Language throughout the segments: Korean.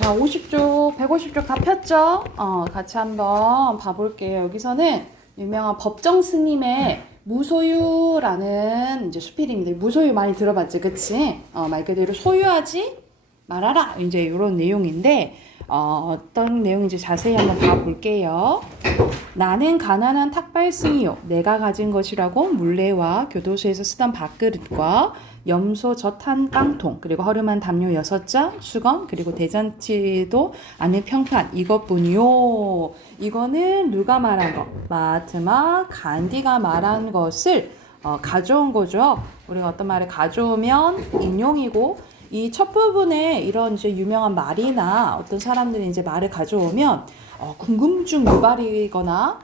자, 50쪽, 150쪽 다 폈죠? 같이 한번 봐볼게요. 여기서는 유명한 법정 스님의 무소유라는 이제 수필입니다. 무소유 많이 들어봤지, 그치? 말 그대로 소유하지 말아라. 이제 이런 내용인데, 어떤 내용인지 자세히 한번 봐볼게요. 나는 가난한 탁발승이요. 내가 가진 것이라고 물레와 교도소에서 쓰던 밥그릇과 염소 젖 한 깡통, 그리고 허름한 담요 6장, 수건, 그리고 대잔치도 않은 평판, 이것뿐이요. 이거는 누가 말한 거? 마하트마 간디가 말한 것을 가져온 거죠. 우리가 어떤 말을 가져오면 인용이고, 이 첫 부분에 이런 이제 유명한 말이나 어떤 사람들이 이제 말을 가져오면 궁금증 유발이거나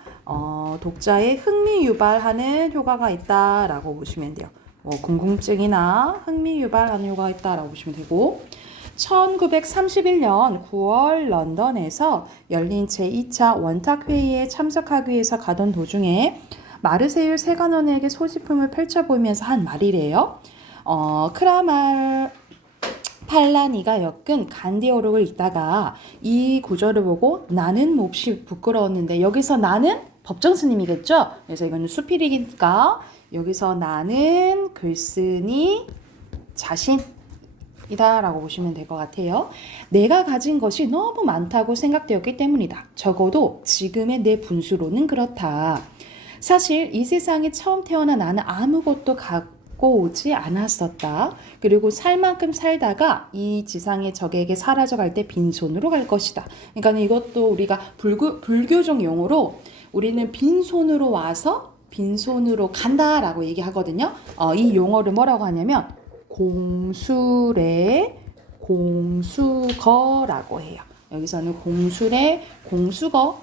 독자의 흥미 유발하는 효과가 있다라고 보시면 돼요. 궁금증이나 흥미 유발하는 효과가 있다라고 보시면 되고, 1931년 9월 런던에서 열린 제2차 원탁회의에 참석하기 위해서 가던 도중에 마르세유 세관원에게 소지품을 펼쳐보면서 한 말이래요. 크라말 팔라니가 엮은 간디어록을 읽다가 이 구절을 보고 나는 몹시 부끄러웠는데, 여기서 나는 법정 스님이겠죠? 그래서 이거는 수필이니까 여기서 나는 글쓴이 자신이다 라고 보시면 될 것 같아요. 내가 가진 것이 너무 많다고 생각되었기 때문이다. 적어도 지금의 내 분수로는 그렇다. 사실 이 세상에 처음 태어난 나는 아무것도 갖고 오지 않았었다. 그리고 살 만큼 살다가 이 지상의 적에게 사라져갈 때 빈손으로 갈 것이다. 그러니까 이것도 우리가 불교적 용어로 우리는 빈손으로 와서 빈손으로 간다라고 얘기하거든요. 이 용어를 뭐라고 하냐면 공수래 공수거라고 해요. 여기서는 공수래 공수거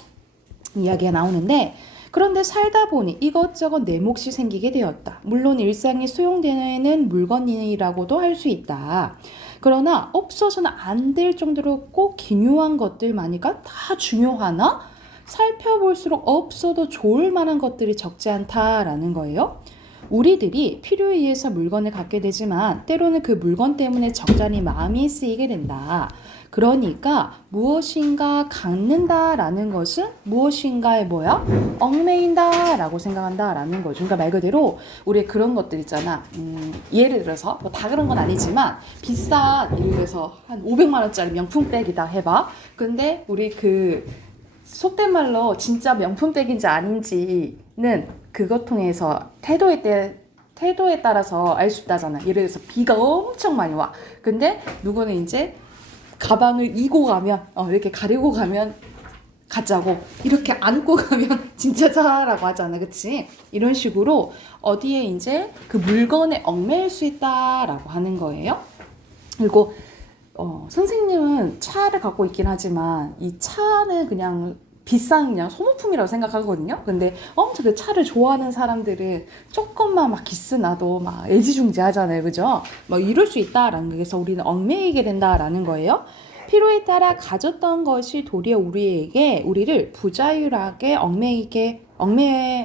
이야기가 나오는데, 그런데 살다 보니 이것저것 내 몫이 생기게 되었다. 물론 일상에 소용되는 물건이라고도 할 수 있다. 그러나 없어서는 안 될 정도로 꼭 기묘한 것들만이가 다 중요하나? 살펴볼수록 없어도 좋을 만한 것들이 적지 않다라는 거예요. 우리들이 필요에 의해서 물건을 갖게 되지만 때로는 그 물건 때문에 적잖이 마음이 쓰이게 된다. 그러니까 무엇인가 갖는다라는 것은 무엇인가에 얽매인다 라고 생각한다 라는 거죠. 그러니까 말 그대로 우리 그런 것들 있잖아. 예를 들어서 뭐 다 그런 건 아니지만 비싼, 예를 들어서 한 500만 원짜리 명품백이다 해봐. 근데 우리 속된 말로 진짜 명품백인지 아닌지는 그것 통해서 태도에 따라서 알 수 있다잖아. 예를 들어서 비가 엄청 많이 와. 근데 누구는 이제 가방을 이고 가면 이렇게 가리고 가면 가짜고, 이렇게 안고 가면 진짜자라고 하잖아. 그치? 이런 식으로 어디에 이제 그 물건에 얽매일 수 있다라고 하는 거예요. 그리고 선생님은 차를 갖고 있긴 하지만 이 차는 그냥 비싼 그냥 소모품이라고 생각하거든요. 근데 엄청 그 차를 좋아하는 사람들은 조금만 막 기스 나도 막 애지중지 하잖아요. 그죠? 뭐 이럴 수 있다라는 거. 그래서 우리는 얽매이게 된다라는 거예요. 필요에 따라 가졌던 것이 도리어 우리를 부자유하게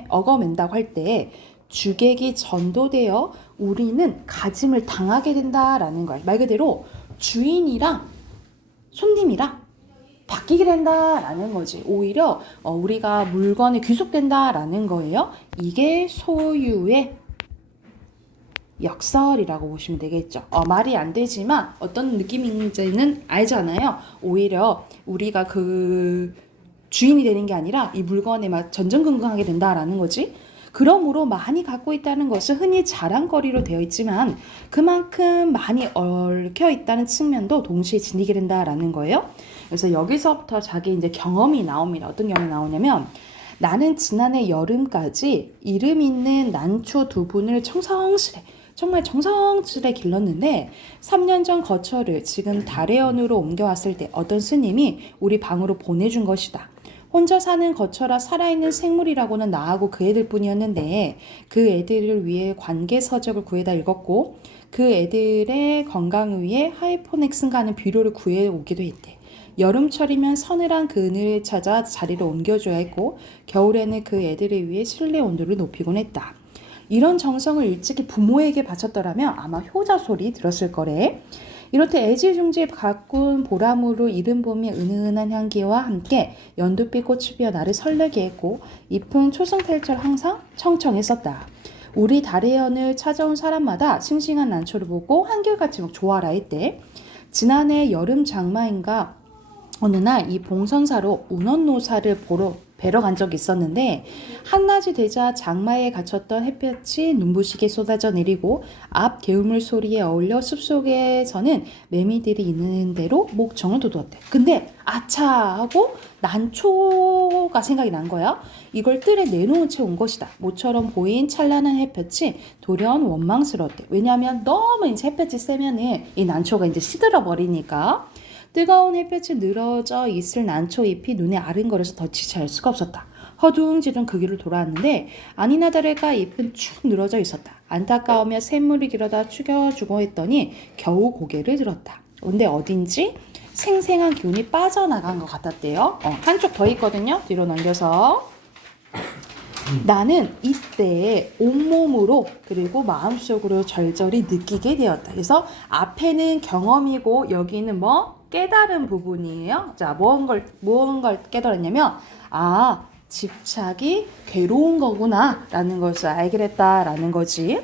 얽어맨다고 할 때 주객이 전도되어 우리는 가짐을 당하게 된다라는 거예요. 말 그대로 주인이랑 손님이랑 바뀌게 된다라는 거지. 오히려 우리가 물건에 귀속된다라는 거예요. 이게 소유의 역설이라고 보시면 되겠죠. 말이 안 되지만 어떤 느낌인지는 알잖아요. 오히려 우리가 그 주인이 되는 게 아니라 이 물건에 막 전전긍긍하게 된다라는 거지. 그러므로 많이 갖고 있다는 것은 흔히 자랑거리로 되어 있지만 그만큼 많이 얽혀 있다는 측면도 동시에 지니게 된다라는 거예요. 그래서 여기서부터 자기 이제 경험이 나옵니다. 어떤 경험이 나오냐면, 나는 지난해 여름까지 이름 있는 난초 2분을 정말 정성스레 길렀는데 3년 전 거처를 지금 다래원으로 옮겨왔을 때 어떤 스님이 우리 방으로 보내준 것이다. 혼자 사는 거처라 살아있는 생물이라고는 나하고 그 애들 뿐이었는데 그 애들을 위해 관계서적을 구해다 읽었고 그 애들의 건강을 위해 하이포넥슨가 하는 비료를 구해오기도 했대. 여름철이면 서늘한 그늘을 찾아 자리를 옮겨줘야 했고 겨울에는 그 애들을 위해 실내 온도를 높이곤 했다. 이런 정성을 일찍이 부모에게 바쳤더라면 아마 효자 소리 들었을 거래. 이렇듯 애지중지 가꾼 보람으로 이른 봄의 은은한 향기와 함께 연두빛 꽃이 피어 나를 설레게 했고 잎은 초승달처럼 항상 청청했었다. 우리 다래연을 찾아온 사람마다 싱싱한 난초를 보고 한결같이 막 좋아라 했대. 지난해 여름 장마인가 어느 날 이 봉선사로 운원노사를 뵈러 간 적이 있었는데 한낮이 되자 장마에 갇혔던 햇볕이 눈부시게 쏟아져 내리고 앞 개울물 소리에 어울려 숲속에서는 매미들이 있는 대로 목청을 돋웠대. 근데 아차 하고 난초가 생각이 난 거야. 이걸 뜰에 내놓은 채 온 것이다. 모처럼 보인 찬란한 햇볕이 돌연 원망스러웠대. 왜냐하면 너무 이제 햇볕이 세면은 이 난초가 이제 시들어 버리니까. 뜨거운 햇볕이 늘어져 있을 난초 잎이 눈에 아른거려서 더 지체할 수가 없었다. 허둥지둥 그 길을 돌아왔는데 아니나 다를까 잎은 축 늘어져 있었다. 안타까우며 샘물이 길어다 죽여주고 했더니 겨우 고개를 들었다. 근데 어딘지 생생한 기운이 빠져나간 것 같았대요. 한쪽 더 있거든요. 뒤로 넘겨서. 나는 이때 온몸으로 그리고 마음속으로 절절히 느끼게 되었다. 그래서 앞에는 경험이고 여기는 뭐 깨달은 부분이에요. 자, 무언걸 깨달았냐면 집착이 괴로운 거구나 라는 것을 알게 됐다라는 거지.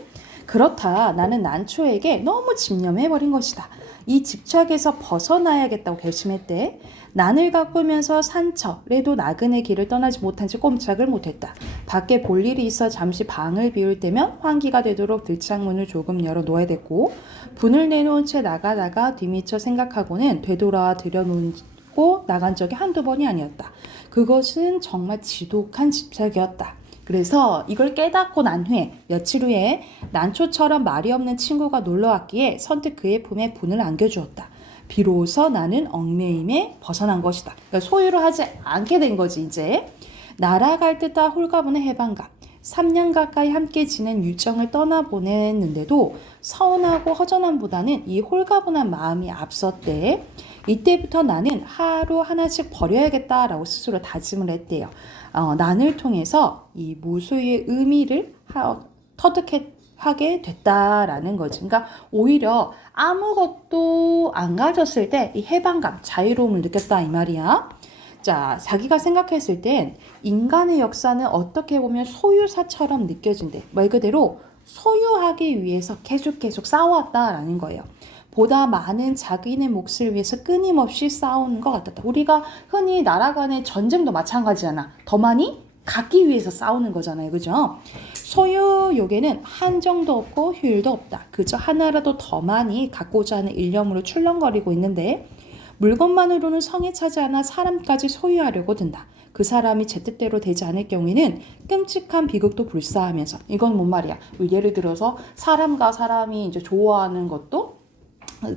그렇다. 나는 난초에게 너무 집념해버린 것이다. 이 집착에서 벗어나야겠다고 결심했대. 난을 가꾸면서 산처래도 나그네 길을 떠나지 못한 채 꼼짝을 못했다. 밖에 볼 일이 있어 잠시 방을 비울 때면 환기가 되도록 들창문을 조금 열어 놓아야 됐고 분을 내놓은 채 나가다가 뒤미쳐 생각하고는 되돌아 들여놓고 나간 적이 한두 번이 아니었다. 그것은 정말 지독한 집착이었다. 그래서 이걸 깨닫고 난 후에 며칠 후에 난초처럼 말이 없는 친구가 놀러왔기에 선뜻 그의 품에 분을 안겨주었다. 비로소 나는 얽매임에 벗어난 것이다. 그러니까 소유를 하지 않게 된 거지 이제. 날아갈 듯한 홀가분한 해방감. 3년 가까이 함께 지낸 유정을 떠나보냈는데도 서운하고 허전함보다는 이 홀가분한 마음이 앞섰대. 이때부터 나는 하루 하나씩 버려야겠다라고 스스로 다짐을 했대요. 난을 통해서 이 무소유의 의미를 터득하게 됐다라는 거지. 그러니까 오히려 아무것도 안 가졌을 때 이 해방감, 자유로움을 느꼈다 이 말이야. 자, 자기가 생각했을 땐 인간의 역사는 어떻게 보면 소유사처럼 느껴진대. 말 그대로 소유하기 위해서 계속 싸워왔다라는 거예요. 보다 많은 자기네 몫을 위해서 끊임없이 싸우는 것 같았다. 우리가 흔히 나라 간의 전쟁도 마찬가지잖아. 더 많이 갖기 위해서 싸우는 거잖아요. 그죠? 소유욕에는 한정도 없고 효율도 없다. 그저 하나라도 더 많이 갖고자 하는 일념으로 출렁거리고 있는데 물건만으로는 성에 차지 않아 사람까지 소유하려고 든다. 그 사람이 제 뜻대로 되지 않을 경우에는 끔찍한 비극도 불사하면서 이건 뭔 말이야? 예를 들어서 사람과 사람이 이제 좋아하는 것도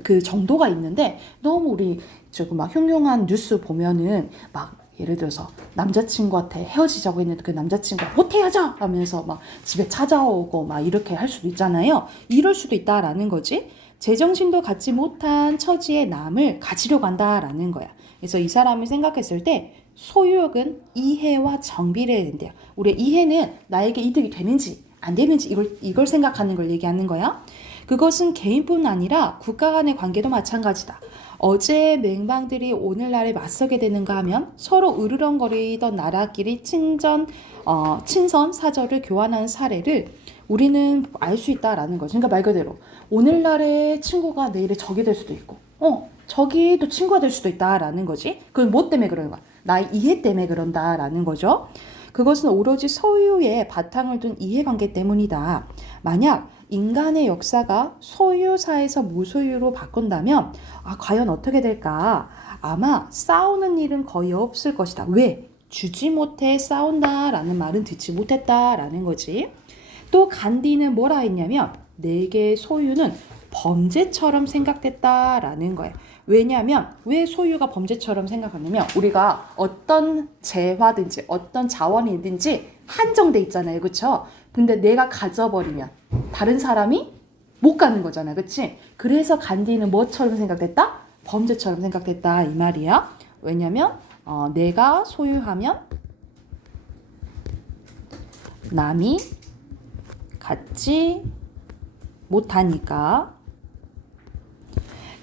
그 정도가 있는데 너무 우리 조금 막 흉흉한 뉴스 보면은 막 예를 들어서 남자친구한테 헤어지자고 했는데 그 남자친구가 못 헤어져 하면서 막 집에 찾아오고 막 이렇게 할 수도 있잖아요. 이럴 수도 있다라는 거지. 제정신도 갖지 못한 처지의 남을 가지려고 한다라는 거야. 그래서 이 사람이 생각했을 때 소유욕은 이해와 정비를 해야 된대요. 우리 이해는 나에게 이득이 되는지 안 되는지 이걸 생각하는 걸 얘기하는 거야. 그것은 개인뿐 아니라 국가 간의 관계도 마찬가지다. 어제의 맹방들이 오늘날에 맞서게 되는가 하면 서로 으르렁거리던 나라끼리 친선 사절을 교환하는 사례를 우리는 알 수 있다라는 거죠. 그러니까 말 그대로 오늘날의 친구가 내일의 적이 될 수도 있고 적이 또 친구가 될 수도 있다라는 거지. 그건 뭐 때문에 그러는 거야? 나의 이해 때문에 그런다라는 거죠. 그것은 오로지 소유에 바탕을 둔 이해관계 때문이다. 만약 인간의 역사가 소유사에서 무소유로 바꾼다면 과연 어떻게 될까? 아마 싸우는 일은 거의 없을 것이다. 왜? 주지 못해 싸운다라는 말은 듣지 못했다라는 거지. 또 간디는 뭐라 했냐면 내게 소유는 범죄처럼 생각됐다라는 거예요. 왜냐하면 왜 소유가 범죄처럼 생각하냐면 우리가 어떤 재화든지 어떤 자원이든지 한정돼 있잖아요. 그렇죠? 근데 내가 가져버리면 다른 사람이 못 가는 거잖아. 그치? 그래서 간디는 뭐처럼 생각됐다? 범죄처럼 생각됐다 이 말이야. 왜냐면 내가 소유하면 남이 갖지 못하니까.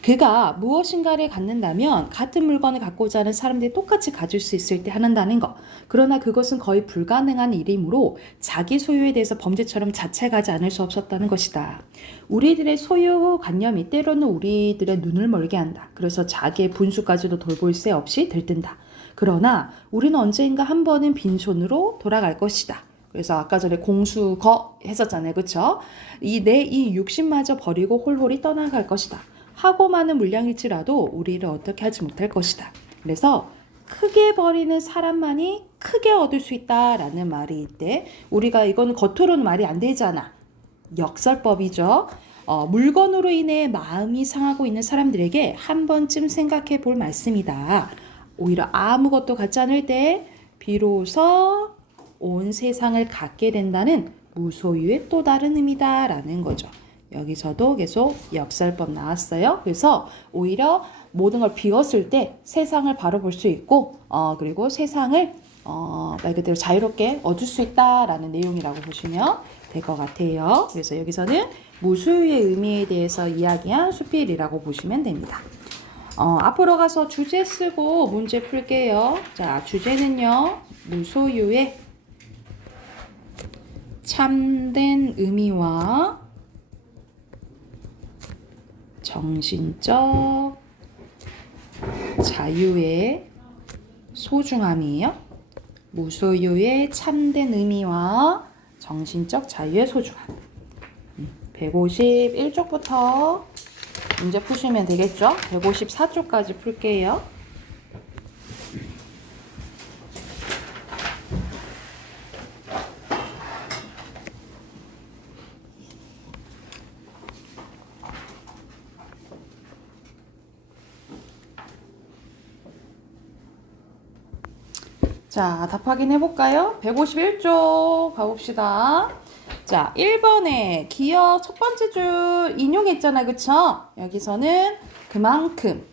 그가 무엇인가를 갖는다면 같은 물건을 갖고자 하는 사람들이 똑같이 가질 수 있을 때 한다는 것. 그러나 그것은 거의 불가능한 일이므로 자기 소유에 대해서 범죄처럼 자책하지 않을 수 없었다는 것이다. 우리들의 소유관념이 때로는 우리들의 눈을 멀게 한다. 그래서 자기의 분수까지도 돌볼 새 없이 들뜬다. 그러나 우리는 언젠가 한 번은 빈손으로 돌아갈 것이다. 그래서 아까 전에 공수거 했었잖아요. 그쵸? 이 육신마저 버리고 홀홀이 떠나갈 것이다. 하고 많은 물량일지라도 우리를 어떻게 하지 못할 것이다. 그래서 크게 버리는 사람만이 크게 얻을 수 있다라는 말이 있대. 우리가 이거는 겉으로는 말이 안 되잖아. 역설법이죠. 물건으로 인해 마음이 상하고 있는 사람들에게 한 번쯤 생각해 볼 말씀이다. 오히려 아무것도 갖지 않을 때 비로소 온 세상을 갖게 된다는 무소유의 또 다른 의미다라는 거죠. 여기서도 계속 역설법 나왔어요. 그래서 오히려 모든 걸 비웠을 때 세상을 바로 볼 수 있고 그리고 세상을 말 그대로 자유롭게 얻을 수 있다라는 내용이라고 보시면 될 것 같아요. 그래서 여기서는 무소유의 의미에 대해서 이야기한 수필이라고 보시면 됩니다. 앞으로 가서 주제 쓰고 문제 풀게요. 자, 주제는요. 무소유의 참된 의미와 정신적 자유의 소중함이에요. 무소유의 참된 의미와 정신적 자유의 소중함. 151쪽부터 문제 푸시면 되겠죠? 154쪽까지 풀게요. 자, 답 확인해 볼까요? 151쪽 가봅시다. 자, 1번에 기억 첫 번째 줄 인용했잖아요. 그쵸? 여기서는 그만큼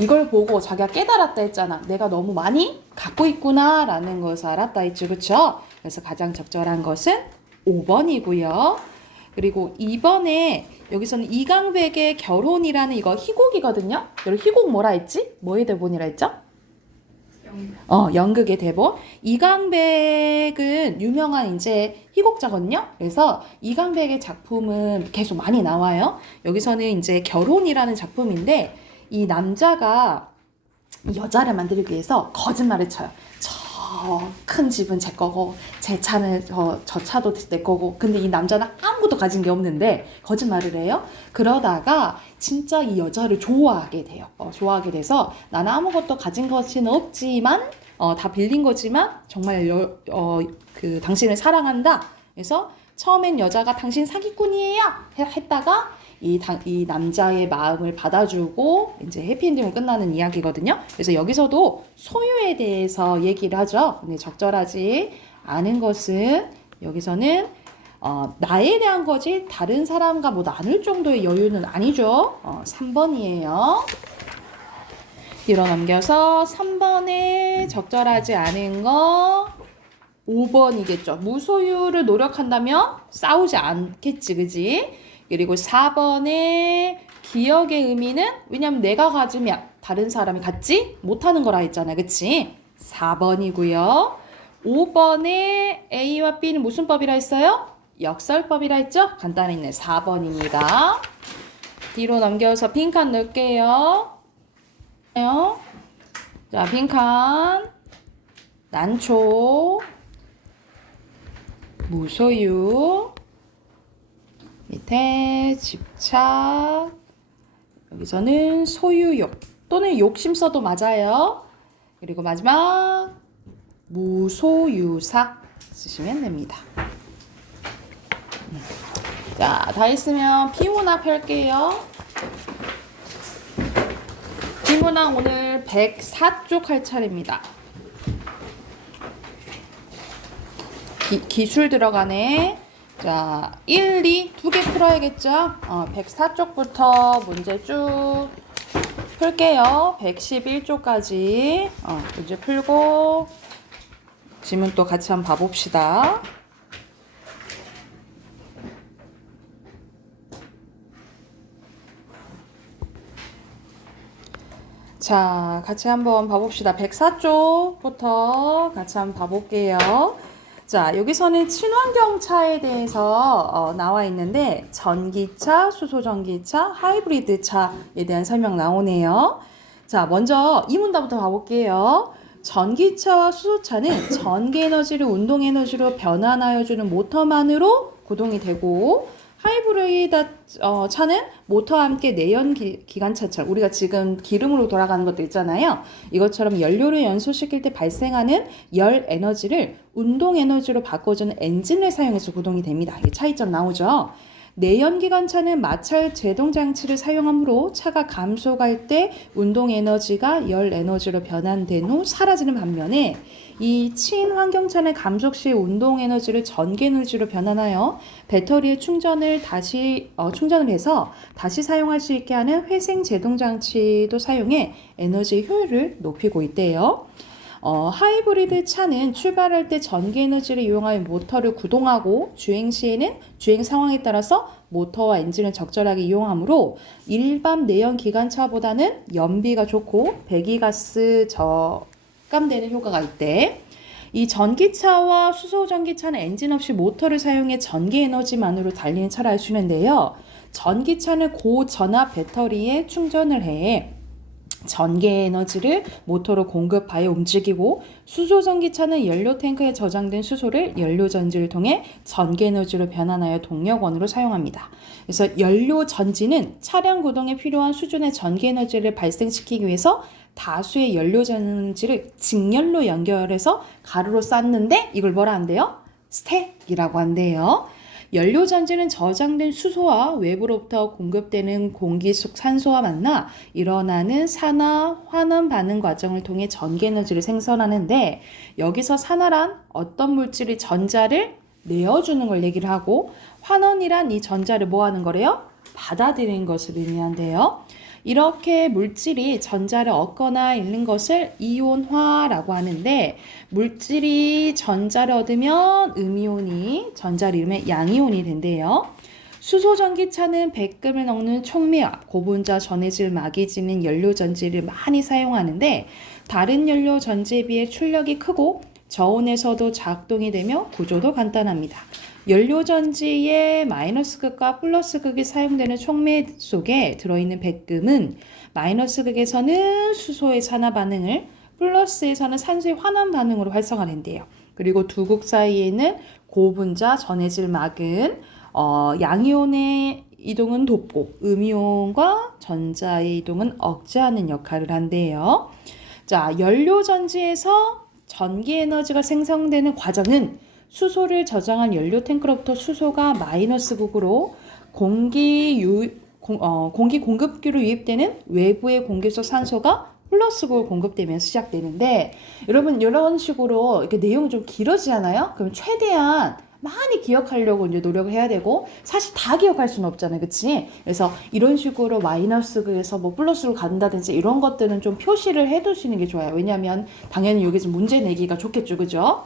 이걸 보고 자기가 깨달았다 했잖아. 내가 너무 많이 갖고 있구나 라는 것을 알았다 했죠. 그쵸? 그래서 가장 적절한 것은 5번이고요. 그리고 2번에 여기서는 이강백의 결혼이라는 이거 희곡이거든요. 여기 희곡 뭐라 했지? 뭐의 대본이라 했죠? 연극의 대본. 이강백은 유명한 이제 희곡자거든요. 그래서 이강백의 작품은 계속 많이 나와요. 여기서는 이제 결혼이라는 작품인데 이 남자가 이 여자를 만들기 위해서 거짓말을 쳐요. 저 큰 집은 제 거고 제 차는 저 차도 내 거고. 근데 이 남자는 아무것도 가진 게 없는데 거짓말을 해요. 그러다가 진짜 이 여자를 좋아하게 돼요. 좋아하게 돼서 나는 아무것도 가진 것은 없지만 다 빌린 거지만 정말 당신을 사랑한다. 그래서 처음엔 여자가 당신 사기꾼이에요 했다가 이 남자의 마음을 받아주고 이제 해피엔딩으로 끝나는 이야기거든요. 그래서 여기서도 소유에 대해서 얘기를 하죠. 근데 적절하지 않은 것은 여기서는 나에 대한 거지 다른 사람과 뭐 나눌 정도의 여유는 아니죠. 3번이에요. 뒤로 넘겨서 3번에 적절하지 않은 거 5번이겠죠. 무소유를 노력한다면 싸우지 않겠지, 그지? 그리고 4번에 기억의 의미는 왜냐면 내가 가지면 다른 사람이 갖지 못하는 거라 했잖아, 그치? 4번이고요. 5번에 A와 B는 무슨 법이라 했어요? 역설법이라 했죠? 간단했네. 4번입니다. 뒤로 넘겨서 빈칸 넣을게요. 자, 빈칸. 난초. 무소유. 밑에 집착. 여기서는 소유욕 또는 욕심 써도 맞아요. 그리고 마지막 무소유사 쓰시면 됩니다. 자, 다 했으면 비문학 펼게요. 비문학 오늘 104쪽 할 차례입니다. 기술 들어가네. 자, 1, 2 두 개 풀어야겠죠? 104쪽부터 문제 쭉 풀게요. 111쪽까지 문제 풀고 지문 또 같이 한번 봐봅시다. 자, 같이 한번 봐봅시다. 104쪽부터 같이 한번 봐볼게요. 자, 여기서는 친환경차에 대해서 나와 있는데 전기차, 수소전기차, 하이브리드 차에 대한 설명 나오네요. 자, 먼저 이 문단부터 봐볼게요. 전기차와 수소차는 전기에너지를 운동에너지로 변환하여주는 모터만으로 구동이 되고 하이브리드 차는 모터와 함께 내연 기관차처럼 우리가 지금 기름으로 돌아가는 것도 있잖아요. 이것처럼 연료를 연소시킬 때 발생하는 열 에너지를 운동 에너지로 바꿔주는 엔진을 사용해서 구동이 됩니다. 이 차이점 나오죠. 내연기관차는 마찰 제동 장치를 사용하므로 차가 감속할 때 운동 에너지가 열 에너지로 변환된 후 사라지는 반면에 이 친환경차는 감속 시 운동 에너지를 전기 에너지로 변환하여 배터리의 충전을 해서 다시 사용할 수 있게 하는 회생 제동 장치도 사용해 에너지 효율을 높이고 있대요. 하이브리드 차는 출발할 때 전기 에너지를 이용하여 모터를 구동하고 주행 시에는 주행 상황에 따라서 모터와 엔진을 적절하게 이용하므로 일반 내연 기관차보다는 연비가 좋고 배기가스 저감되는 효과가 있대. 이 전기차와 수소전기차는 엔진 없이 모터를 사용해 전기 에너지만으로 달리는 차라 할 수 있는데요. 전기차는 고전압 배터리에 충전을 해 전기 에너지를 모터로 공급하여 움직이고 수소전기차는 연료 탱크에 저장된 수소를 연료 전지를 통해 전기 에너지로 변환하여 동력원으로 사용합니다. 그래서 연료 전지는 차량 구동에 필요한 수준의 전기 에너지를 발생시키기 위해서 다수의 연료 전지를 직렬로 연결해서 가루로 쌓는데 이걸 뭐라 한대요? 스택이라고 한대요. 연료 전지는 저장된 수소와 외부로부터 공급되는 공기 속 산소와 만나 일어나는 산화, 환원 반응 과정을 통해 전기 에너지를 생성하는데 여기서 산화란 어떤 물질이 전자를 내어주는 걸 얘기를 하고 환원이란 이 전자를 뭐 하는 거래요? 받아들이는 것을 의미한대요. 이렇게 물질이 전자를 얻거나 잃는 것을 이온화라고 하는데 물질이 전자를 얻으면 음이온이 전자를 잃으면 양이온이 된대요. 수소전기차는 백금을 넣는 촉매와 고분자 전해질 막이 지닌 연료 전지를 많이 사용하는데 다른 연료 전지에 비해 출력이 크고 저온에서도 작동이 되며 구조도 간단합니다. 연료 전지의 마이너스 극과 플러스 극이 사용되는 촉매 속에 들어있는 백금은 마이너스 극에서는 수소의 산화 반응을 플러스에서는 산소의 환원 반응으로 활성화된대요. 그리고 두 극 사이에는 고분자 전해질 막은 양이온의 이동은 돕고 음이온과 전자의 이동은 억제하는 역할을 한대요. 자, 연료 전지에서 전기 에너지가 생성되는 과정은 수소를 저장한 연료 탱크로부터 수소가 마이너스 극으로 공기 공급기로 유입되는 외부의 공기 속 산소가 플러스 극으로 공급되면서 시작되는데 여러분 이런 식으로 이렇게 내용이 좀 길어지잖아요. 그럼 최대한 많이 기억하려고 이제 노력을 해야 되고 사실 다 기억할 수는 없잖아요. 그치? 그래서 이런 식으로 마이너스 극에서 뭐 플러스로 간다든지 이런 것들은 좀 표시를 해 두시는 게 좋아요. 왜냐하면 당연히 여기서 문제 내기가 좋겠죠. 그죠?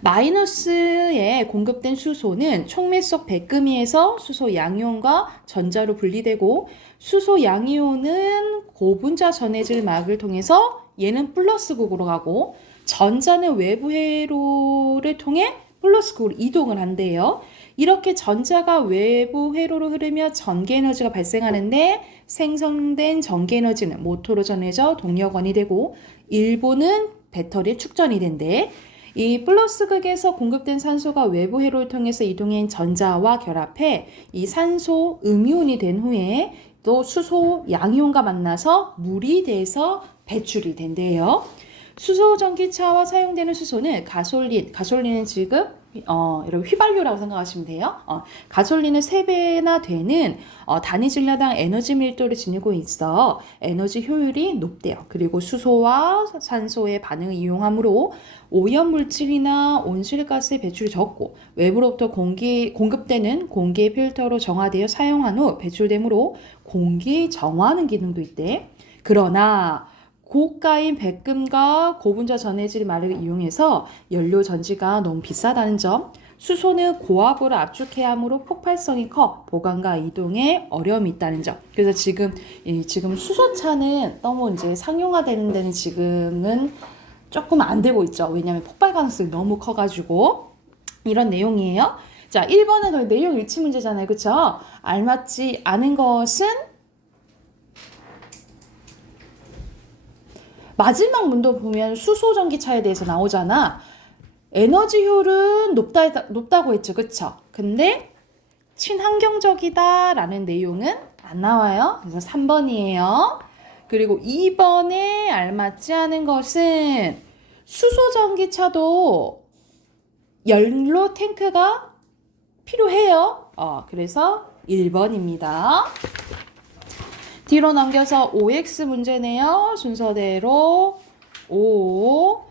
마이너스에 공급된 수소는 촉매 속 백금위에서 수소 양이온과 전자로 분리되고 수소 양이온은 고분자 전해질 막을 통해서 얘는 플러스 극으로 가고 전자는 외부 회로를 통해 플러스 극으로 이동을 한대요. 이렇게 전자가 외부 회로로 흐르며 전기 에너지가 발생하는데 생성된 전기 에너지는 모터로 전해져 동력원이 되고 일부는 배터리에 축전이 된대. 이 플러스 극에서 공급된 산소가 외부 회로를 통해서 이동한 전자와 결합해 이 산소 음이온이 된 후에 또 수소 양이온과 만나서 물이 돼서 배출이 된대요. 수소 전기차와 사용되는 수소는 가솔린은 지금 여러분 휘발유라고 생각하시면 돼요. 가솔린은 3배나 되는 단위 질량당 에너지 밀도를 지니고 있어 에너지 효율이 높대요. 그리고 수소와 산소의 반응을 이용하므로 오염물질이나 온실가스의 배출이 적고 외부로부터 공급되는 공기의 필터로 정화되어 사용한 후 배출되므로 공기 정화하는 기능도 있대. 그러나 고가인 백금과 고분자 전해질 말을 이용해서 연료 전지가 너무 비싸다는 점, 수소는 고압으로 압축해야 하므로 폭발성이 커 보관과 이동에 어려움이 있다는 점. 그래서 지금 수소차는 너무 이제 상용화되는 데는 지금은 조금 안 되고 있죠. 왜냐하면 폭발 가능성이 너무 커가지고 이런 내용이에요. 자, 1번은 거의 내용 일치 문제잖아요. 그쵸? 알맞지 않은 것은 마지막 문도 보면 수소 전기차에 대해서 나오잖아. 에너지 효율은 높다고 했죠. 그쵸? 근데 친환경적이다 라는 내용은 안 나와요. 그래서 3번이에요. 그리고 2번에 알맞지 않은 것은 수소 전기차도 연료 탱크가 필요해요. 그래서 1번입니다. 뒤로 넘겨서 OX 문제네요. 순서대로 O,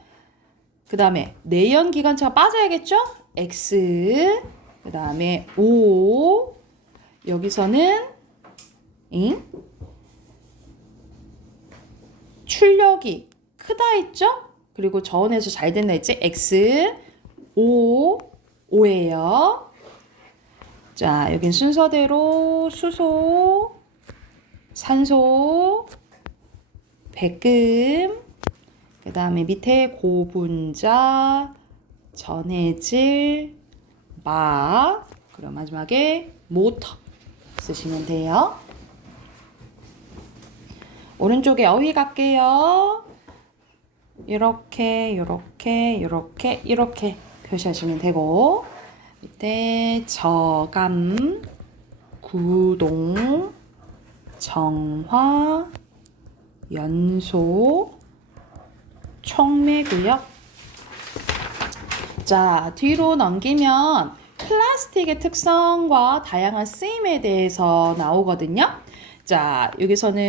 그 다음에 내연기관차가 빠져야겠죠? X, 그 다음에 O, 여기서는 출력이 크다 했죠? 그리고 저온에서 잘 된다 했지? X, O, O예요. 자, 여긴 순서대로 수소, 산소, 백금, 그 다음에 밑에 고분자, 전해질, 그리고 마지막에 모터 쓰시면 돼요. 오른쪽에 어휘 갈게요. 이렇게 표시하시면 되고, 밑에 저감, 구동, 정화, 연소, 촉매구역. 자, 뒤로 넘기면 플라스틱의 특성과 다양한 쓰임에 대해서 나오거든요. 자, 여기서도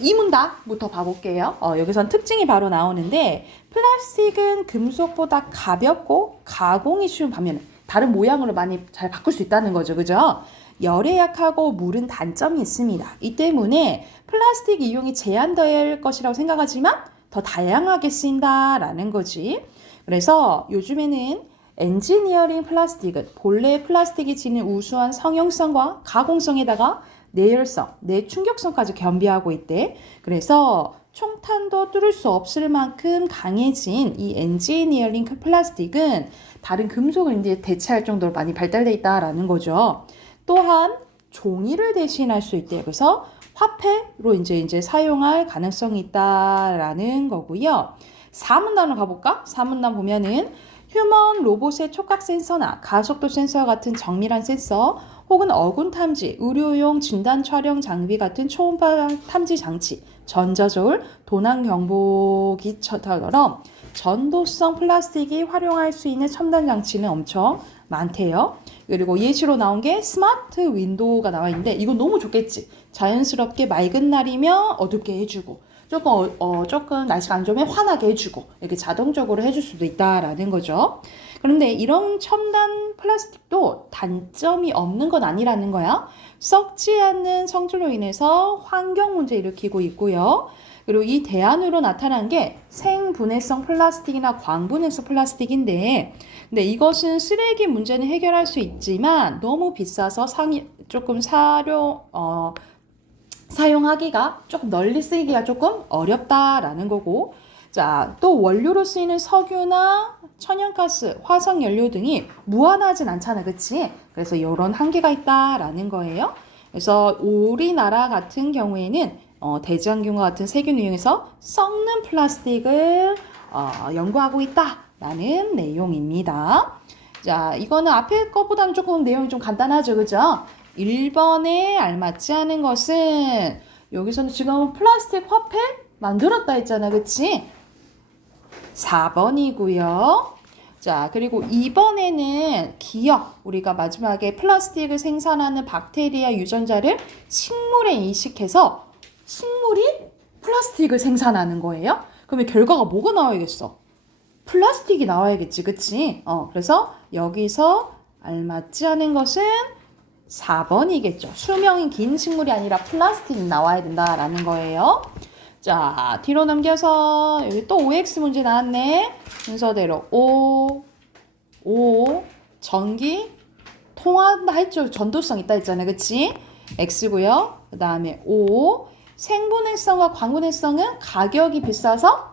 이 문답부터 봐볼게요. 여기선 특징이 바로 나오는데, 플라스틱은 금속보다 가볍고 가공이 쉬운 반면에 다른 모양으로 많이 잘 바꿀 수 있다는 거죠. 그죠? 열에 약하고 물은 단점이 있습니다. 이 때문에 플라스틱 이용이 제한될 것이라고 생각하지만 더 다양하게 쓰인다라는 거지. 그래서 요즘에는 엔지니어링 플라스틱은 본래 플라스틱이 지닌 우수한 성형성과 가공성에다가 내열성, 내충격성까지 겸비하고 있대. 그래서 총탄도 뚫을 수 없을 만큼 강해진 이 엔지니어링 플라스틱은 다른 금속을 이제 대체할 정도로 많이 발달되어 있다라는 거죠. 또한 종이를 대신할 수 있대요. 그래서 화폐로 이제 사용할 가능성이 있다라는 거고요. 4문단으로 가볼까? 4문단 보면은 휴먼 로봇의 촉각 센서나 가속도 센서 같은 정밀한 센서 혹은 어군 탐지, 의료용 진단 촬영 장비 같은 초음파 탐지 장치, 전자저울, 도난 경보기처럼 전도성 플라스틱이 활용할 수 있는 첨단 장치는 엄청 많대요. 그리고 예시로 나온 게 스마트 윈도우가 나와 있는데 이거 너무 좋겠지. 자연스럽게 맑은 날이면 어둡게 해주고 조금 날씨가 안 좋으면 환하게 해주고 이렇게 자동적으로 해줄 수도 있다라는 거죠. 그런데 이런 첨단 플라스틱도 단점이 없는 건 아니라는 거야. 썩지 않는 성질로 인해서 환경 문제 일으키고 있고요. 그리고 이 대안으로 나타난 게 생분해성 플라스틱이나 광분해성 플라스틱인데, 근데 이것은 쓰레기 문제는 해결할 수 있지만 너무 비싸서 조금 사용하기가 조금 널리 쓰기가 조금 어렵다라는 거고, 자, 또 원료로 쓰이는 석유나 천연가스, 화석연료 등이 무한하진 않잖아, 그치? 그래서 이런 한계가 있다라는 거예요. 그래서 우리나라 같은 경우에는 대장균과 같은 세균을 이용해서 썩는 플라스틱을 연구하고 있다라는 내용입니다. 자, 이거는 앞에 것보다는 조금 내용이 좀 간단하죠, 그죠? 1번에 알맞지 않은 것은 여기서는 지금 플라스틱 화폐 만들었다 했잖아, 그치? 4번이고요. 자, 그리고 2번에는 기억, 우리가 마지막에 플라스틱을 생산하는 박테리아 유전자를 식물에 이식해서 식물이 플라스틱을 생산하는 거예요. 그러면 결과가 뭐가 나와야겠어? 플라스틱이 나와야겠지, 그치? 그래서 여기서 알맞지 않은 것은 4번이겠죠. 수명이 긴 식물이 아니라 플라스틱이 나와야 된다라는 거예요. 자, 뒤로 넘겨서 여기 또 OX 문제 나왔네. 순서대로 O, O 전기 통한다 했죠. 전도성 있다 했잖아요. 그치? X고요. 그 다음에 O 생분해성과 광분해성은 가격이 비싸서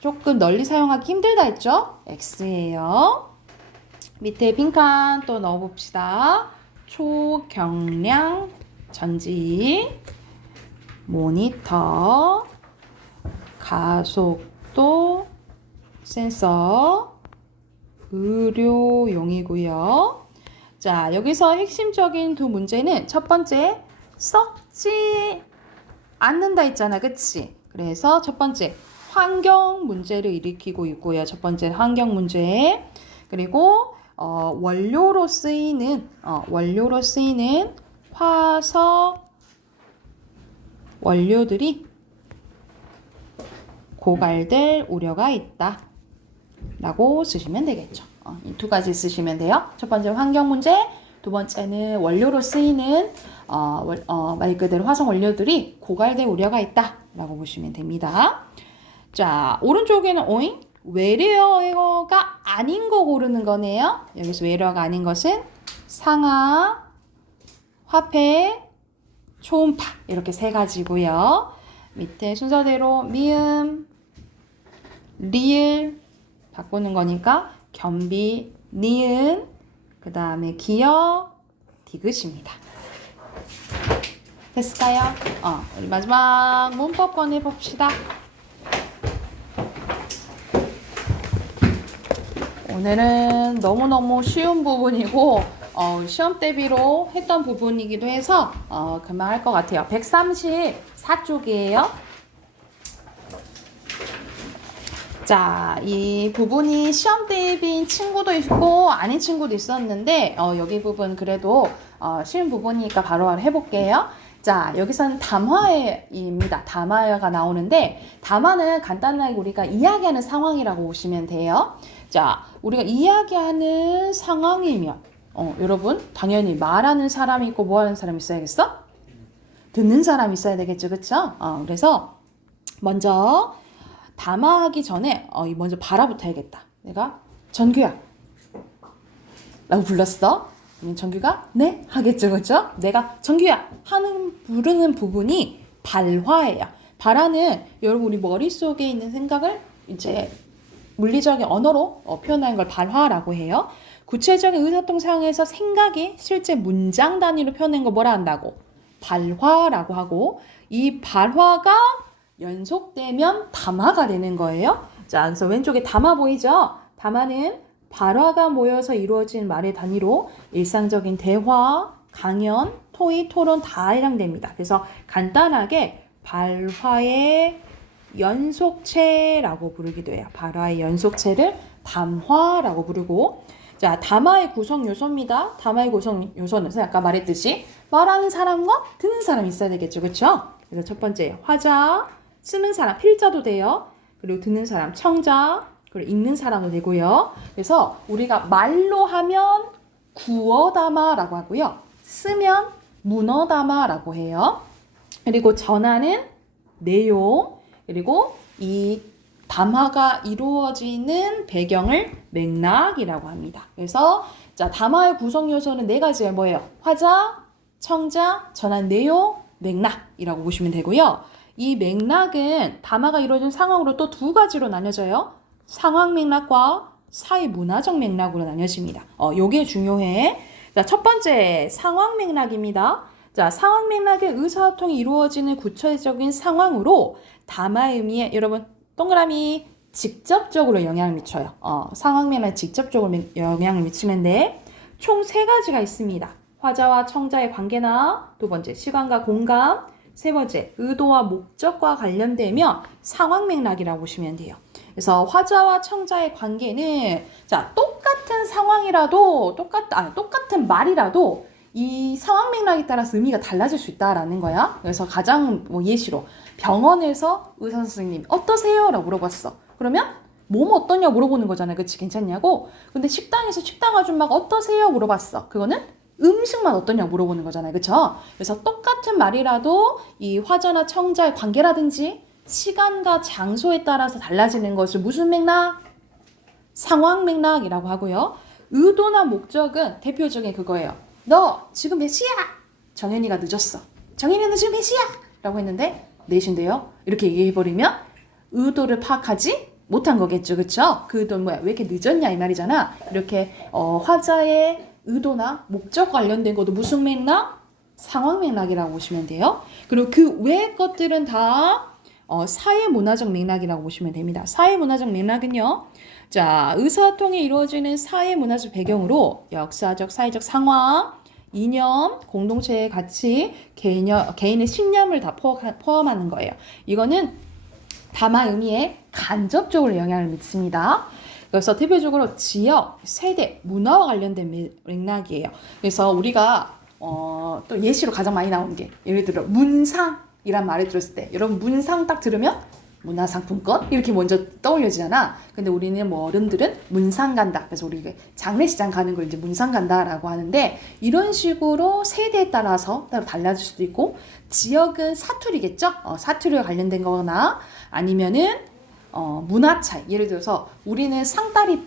조금 널리 사용하기 힘들다 했죠. X예요. 밑에 빈칸 또 넣어봅시다. 초경량 전지, 모니터, 가속도 센서, 의료용이고요. 자, 여기서 핵심적인 두 문제는 첫 번째, 썩지 않는다 했잖아. 그치? 그래서 첫 번째, 환경 문제를 일으키고 있고요. 첫 번째 환경 문제. 그리고 원료로 쓰이는 화석 원료들이 고갈될 우려가 있다 라고 쓰시면 되겠죠. 이 두 가지 쓰시면 돼요. 첫 번째 환경 문제, 두 번째는 원료로 쓰이는 말 그대로 화석 원료들이 고갈될 우려가 있다 라고 보시면 됩니다. 자, 오른쪽에는 오잉? 외래어가 아닌 거 고르는 거네요. 여기서 외래어가 아닌 것은 상하, 화폐, 초음파 이렇게 세 가지고요. 밑에 순서대로 미음, 리을 바꾸는 거니까 겸비, 니은, 그 다음에 기어, 디귿입니다. 됐을까요? 우리 마지막 문법 꺼내봅시다. 오늘은 너무너무 쉬운 부분이고 시험 대비로 했던 부분이기도 해서 금방 할 것 같아요. 134쪽이에요. 자, 이 부분이 시험 대비인 친구도 있고 아닌 친구도 있었는데 여기 부분 그래도 쉬운 부분이니까 바로 해볼게요. 자, 여기서는 담화입니다. 담화가 나오는데 담화는 간단하게 우리가 이야기하는 상황이라고 보시면 돼요. 자, 우리가 이야기하는 상황이면 여러분 당연히 말하는 사람이 있고 뭐 하는 사람이 있어야겠어? 듣는 사람이 있어야 되겠죠. 그쵸? 그래서 먼저 담화하기 전에 먼저 바라붙어야겠다. 내가 전규야 라고 불렀어. 전규가 네? 하겠죠. 그쵸? 내가 전규야 부르는 부분이 발화예요. 발화는 여러분 우리 머릿속에 있는 생각을 이제 물리적인 언어로 표현하는 걸 발화라고 해요. 구체적인 의사소통 상황에서 생각이 실제 문장 단위로 표현하는 걸 뭐라 한다고? 발화라고 하고 이 발화가 연속되면 담화가 되는 거예요. 자, 그래서 왼쪽에 담화 보이죠? 담화는 발화가 모여서 이루어진 말의 단위로 일상적인 대화, 강연, 토의, 토론 다 해당됩니다. 그래서 간단하게 발화의 연속체라고 부르기도 해요. 발화의 연속체를 담화라고 부르고, 자, 담화의 구성 요소입니다. 담화의 구성 요소는 아까 말했듯이 말하는 사람과 듣는 사람이 있어야 되겠죠. 그렇죠? 그래서 첫 번째 화자, 쓰는 사람 필자도 돼요. 그리고 듣는 사람 청자, 그리고 읽는 사람도 되고요. 그래서 우리가 말로 하면 구어담화라고 하고요. 쓰면 문어담화라고 해요. 그리고 전하는 내용, 그리고 이 담화가 이루어지는 배경을 맥락이라고 합니다. 그래서 자, 담화의 구성 요소는 네 가지예요. 뭐예요? 화자, 청자, 전한 내용, 맥락이라고 보시면 되고요. 이 맥락은 담화가 이루어진 상황으로 또 두 가지로 나뉘어져요. 상황 맥락과 사회 문화적 맥락으로 나뉘어집니다. 요게 중요해. 자, 첫 번째 상황 맥락입니다. 자, 상황 맥락의 의사소통이 이루어지는 구체적인 상황으로 담화의 의미에 여러분 동그라미 직접적으로 영향을 미쳐요. 상황 맥락에 직접적으로 영향을 미치면 돼. 총 세 가지가 있습니다. 화자와 청자의 관계나 두 번째 시간과 공감, 세 번째 의도와 목적과 관련되며 상황 맥락이라고 보시면 돼요. 그래서 화자와 청자의 관계는 자, 똑같은 상황이라도 똑같은 말이라도 이 상황 맥락에 따라서 의미가 달라질 수 있다라는 거야. 그래서 가장 예시로 병원에서 의사 선생님이 어떠세요? 라고 물어봤어. 그러면 몸 어떠냐 물어보는 거잖아요. 그치? 괜찮냐고? 근데 식당에서 식당 아줌마가 어떠세요? 물어봤어. 그거는 음식만 어떠냐 물어보는 거잖아요. 그쵸? 그래서 똑같은 말이라도 이 화자나 청자의 관계라든지 시간과 장소에 따라서 달라지는 것을 무슨 맥락? 상황 맥락이라고 하고요. 의도나 목적은 대표적인 그거예요. 너 지금 몇 시야? 정현이가 늦었어. 정현이 너 지금 몇 시야? 라고 했는데 4시인데요. 이렇게 얘기해버리면 의도를 파악하지 못한 거겠죠. 그쵸? 그 의도는 뭐야? 왜 이렇게 늦었냐 이 말이잖아. 이렇게 화자의 의도나 목적 관련된 것도 무슨 맥락? 상황 맥락이라고 보시면 돼요. 그리고 그 외의 것들은 다 사회문화적 맥락이라고 보시면 됩니다. 사회문화적 맥락은요. 자, 의사소통이 이루어지는 사회문화적 배경으로 역사적, 사회적 상황, 이념, 공동체의 가치, 개인의 신념을 다 포함하는 거예요. 이거는 담화 의미에 간접적으로 영향을 미칩니다. 그래서 대표적으로 지역, 세대, 문화와 관련된 맥락이에요. 그래서 우리가 또 예시로 가장 많이 나오는 게 예를 들어 문상이란 말을 들었을 때 여러분 문상 딱 들으면 문화상품권 이렇게 먼저 떠올려지잖아. 근데 우리는 뭐 어른들은 문상 간다. 그래서 우리 장례식장 가는 걸 이제 문상 간다라고 하는데 이런 식으로 세대에 따라서 따로 달라질 수도 있고 지역은 사투리겠죠. 사투리와 관련된 거나 아니면은 문화 차이. 예를 들어서 우리는 상다리 막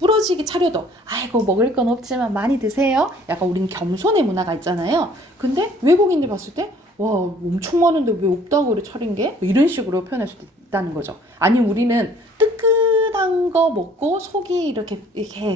부러지게 차려도 아이고 먹을 건 없지만 많이 드세요. 약간 우리는 겸손의 문화가 있잖아요. 근데 외국인들 봤을 때 와 엄청 많은데 왜 없다고 그래 차린 게? 뭐 이런 식으로 표현할 수도 있다는 거죠. 아니면 우리는 뜨끈한 거 먹고 속이 이렇게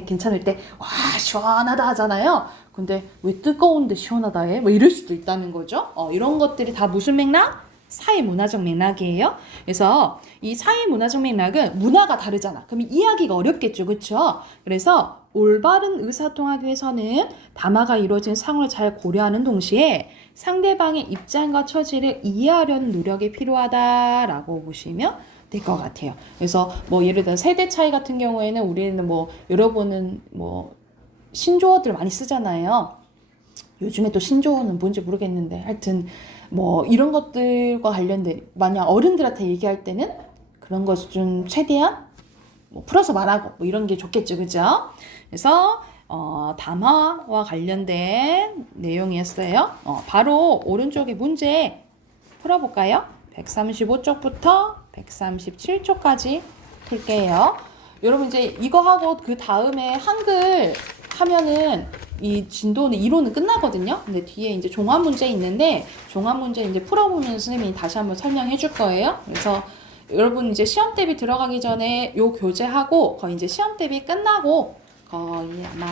괜찮을 때 와 시원하다 하잖아요. 근데 왜 뜨거운데 시원하다 해? 뭐 이럴 수도 있다는 거죠. 이런 것들이 다 무슨 맥락? 사회문화적 맥락이에요. 그래서 이 사회문화적 맥락은 문화가 다르잖아. 그럼 이해하기가 어렵겠죠. 그렇죠? 그래서 올바른 의사소통하기 위해서는 담화가 이루어진 상황을 잘 고려하는 동시에 상대방의 입장과 처지를 이해하려는 노력이 필요하다라고 보시면 될 것 같아요. 그래서 뭐 예를 들어 세대 차이 같은 경우에는 우리는 뭐 여러분은 뭐 신조어들 많이 쓰잖아요. 요즘에 또 신조어는 뭔지 모르겠는데 하여튼 뭐 이런 것들과 관련된 만약 어른들한테 얘기할 때는 그런 것을 좀 최대한 뭐 풀어서 말하고 뭐 이런 게 좋겠죠. 그죠? 그래서 담화와 관련된 내용이었어요. 바로 오른쪽에 문제 풀어볼까요? 135쪽부터 137쪽까지 풀게요. 여러분 이제 이거 하고 그 다음에 한글 하면은 이 진도는 이론은 끝나거든요. 근데 뒤에 이제 종합 문제 있는데 종합 문제 이제 풀어보면 선생님이 다시 한번 설명해 줄 거예요. 그래서 여러분 이제 시험 대비 들어가기 전에 요 교재하고 거의 이제 시험 대비 끝나고 거의 아마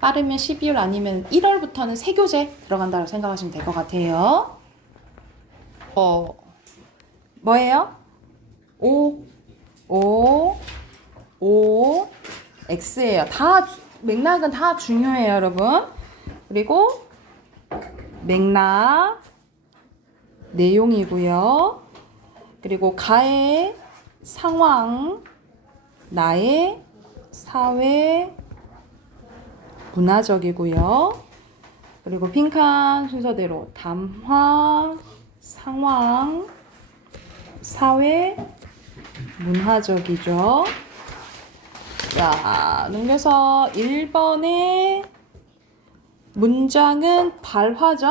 빠르면 12월 아니면 1월부터는 새 교재 들어간다고 생각하시면 될 것 같아요. 뭐예요? X예요. 다 맥락은 다 중요해요, 여러분. 그리고 맥락 내용이고요. 그리고 가의 상황, 나의 사회 문화적이고요. 그리고 빈칸 순서대로 담화, 상황, 사회 문화적이죠. 자, 넘겨서 1번의 문장은 발화죠.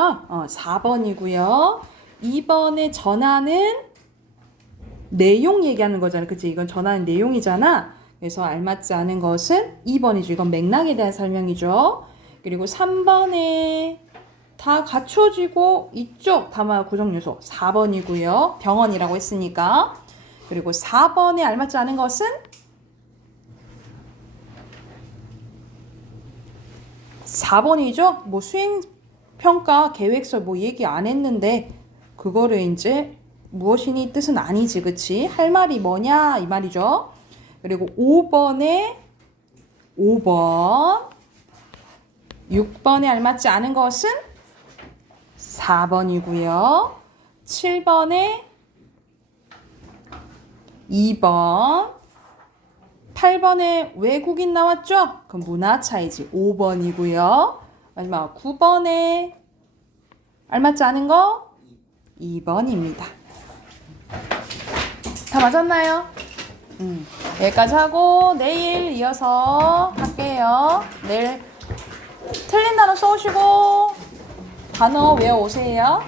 4번이고요. 2번의 전하는 내용 얘기하는 거잖아. 그치? 이건 전하는 내용이잖아. 그래서 알맞지 않은 것은 2번이죠. 이건 맥락에 대한 설명이죠. 그리고 3번에 다 갖춰지고 이쪽 담화 구성 요소 4번이고요. 병원이라고 했으니까. 그리고 4번에 알맞지 않은 것은 4번이죠. 뭐 수행평가 계획서 뭐 얘기 안 했는데 그거를 이제 무엇이니 뜻은 아니지. 그치? 할 말이 뭐냐 이 말이죠. 그리고 5번에 5번 6번에 알맞지 않은 것은 4번이고요. 7번에 2번 8번에 외국인 나왔죠? 그럼 문화 차이지. 5번이고요. 마지막 9번에 알맞지 않은 거 2번입니다. 다 맞았나요? 여기까지 하고 내일 이어서 할게요. 내일 틀린 단어 써오시고 단어 외워오세요.